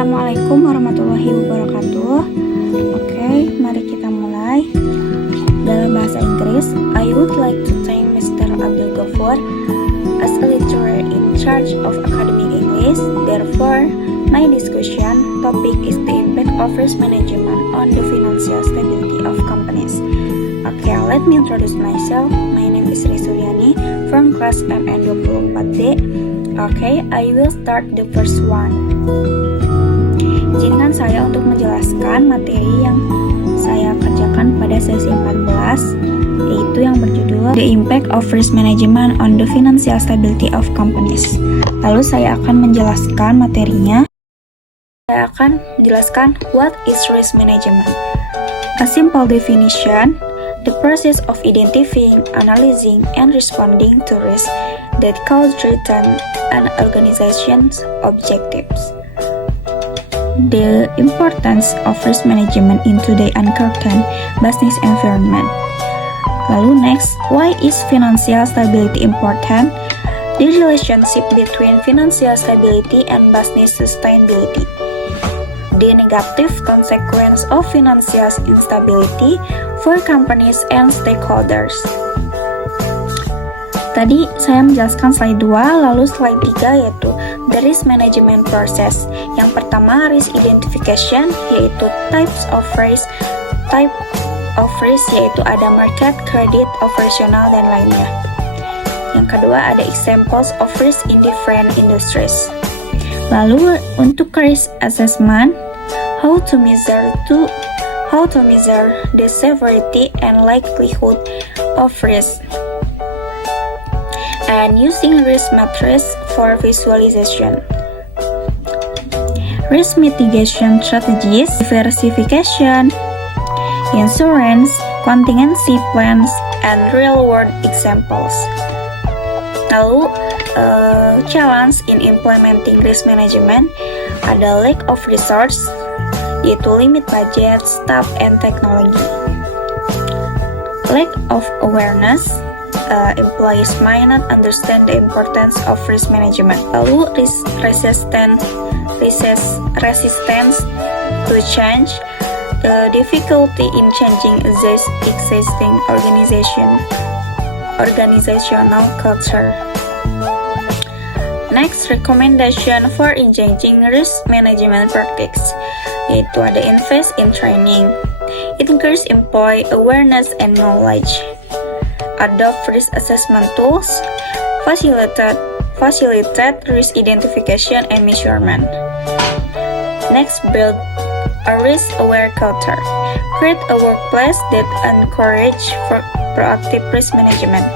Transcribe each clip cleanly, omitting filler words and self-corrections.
Assalamualaikum warahmatullahi wabarakatuh. Oke, mari kita mulai. Dalam bahasa Inggris, I would like to thank Mr. Abdul Ghafur as a lecturer in charge of academic English. Therefore, my discussion topic is the impact of risk management on the financial stability of companies. Okay, let me introduce myself. My name is Sri Suryani from class MN24D. Okay, I will start the first one. Izinkan saya untuk menjelaskan materi yang saya kerjakan pada sesi 14, yaitu yang berjudul The Impact of Risk Management on the Financial Stability of Companies. Lalu saya akan menjelaskan materinya. Saya akan menjelaskan what is risk management. A simple definition, the process of identifying, analyzing, and responding to risk that cause threaten an organization's objectives. The importance of risk management in today's uncertain business environment. Lalu next, why is financial stability important? The relationship between financial stability and business sustainability. The negative consequence of financial instability for companies and stakeholders. Tadi saya menjelaskan slide 2, lalu slide 3 yaitu the risk management process. Yang pertama risk identification, yaitu types of risk. Type of risk yaitu ada market, credit, operational, dan lainnya. Yang kedua ada examples of risk in different industries. Lalu untuk risk assessment, how to measure the severity and likelihood of risk, and using risk matrix for visualization. Risk mitigation strategies, diversification, insurance, contingency plans, and real-world examples. Lalu, challenge in implementing risk management ada lack of resource, yaitu limit budget, staff, and technology. Lack of awareness, employees might not understand the importance of risk management. Lalu resistance to change, the difficulty in changing existing organizational culture. Next, recommendation for engaging risk management practice, yaitu ada invest in training, increase employee awareness and knowledge, adopt risk assessment tools, facilitate risk identification and measurement. Next, build a risk-aware culture. Create a workplace that encourages proactive risk management.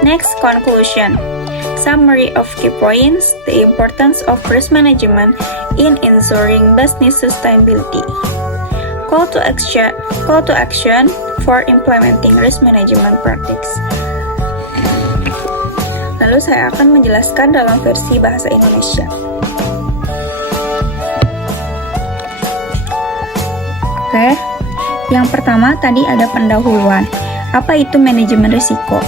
Next, conclusion. Summary of key points, the importance of risk management in ensuring business sustainability. Call to action for implementing risk management practice. Lalu saya akan menjelaskan dalam versi bahasa Indonesia. Oke, yang pertama tadi ada pendahuluan. Apa itu manajemen risiko?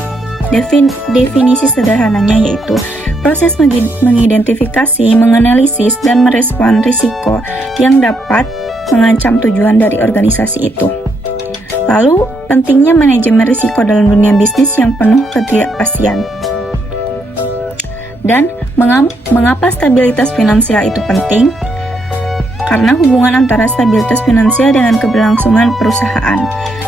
Definisi sederhananya yaitu proses mengidentifikasi, menganalisis, dan merespon risiko yang dapat mengancam tujuan dari organisasi itu. Lalu, pentingnya manajemen risiko dalam dunia bisnis yang penuh ketidakpastian. Dan mengapa stabilitas finansial itu penting? Karena hubungan antara stabilitas finansial dengan keberlangsungan perusahaan.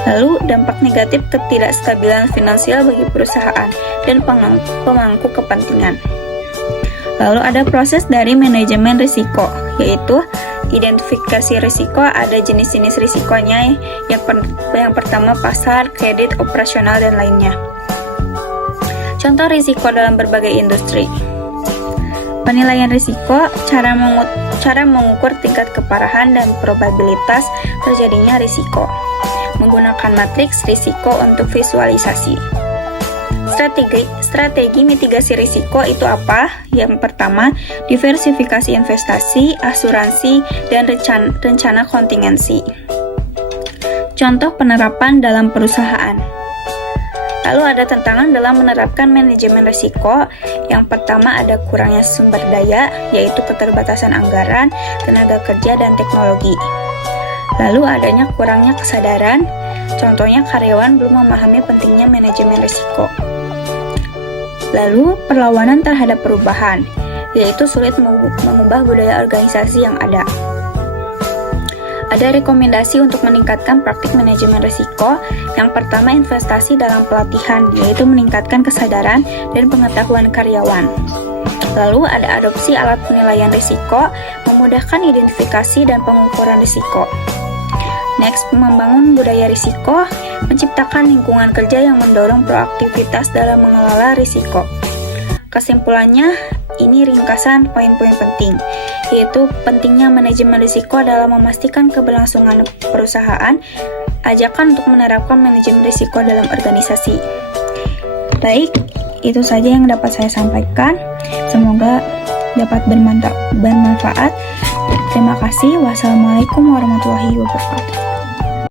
Lalu, dampak negatif ketidakstabilan finansial bagi perusahaan dan pemangku kepentingan. Lalu ada proses dari manajemen risiko, yaitu identifikasi risiko, ada jenis-jenis risikonya. Yang pertama pasar, kredit, operasional, dan lainnya. Contoh risiko dalam berbagai industri. Penilaian risiko, cara mengukur tingkat keparahan dan probabilitas terjadinya risiko. Menggunakan matriks risiko untuk visualisasi. Strategi mitigasi risiko itu apa? Yang pertama, diversifikasi investasi, asuransi, dan rencana kontingensi. Contoh penerapan dalam perusahaan. Lalu ada tantangan dalam menerapkan manajemen risiko. Yang pertama ada kurangnya sumber daya, yaitu keterbatasan anggaran, tenaga kerja, dan teknologi. Lalu adanya kurangnya kesadaran, contohnya karyawan belum memahami pentingnya manajemen risiko. Lalu perlawanan terhadap perubahan, yaitu sulit mengubah budaya organisasi yang ada. Ada rekomendasi untuk meningkatkan praktik manajemen risiko. Yang pertama, investasi dalam pelatihan, yaitu meningkatkan kesadaran dan pengetahuan karyawan. Lalu ada adopsi alat penilaian risiko, memudahkan identifikasi dan pengukuran risiko. Next, membangun budaya risiko, menciptakan lingkungan kerja yang mendorong proaktivitas dalam mengelola risiko. Kesimpulannya, ini ringkasan poin-poin penting, yaitu pentingnya manajemen risiko dalam memastikan keberlangsungan perusahaan, ajakan untuk menerapkan manajemen risiko dalam organisasi. Baik, itu saja yang dapat saya sampaikan. Semoga dapat bermanfaat. Terima kasih. Wassalamualaikum warahmatullahi wabarakatuh.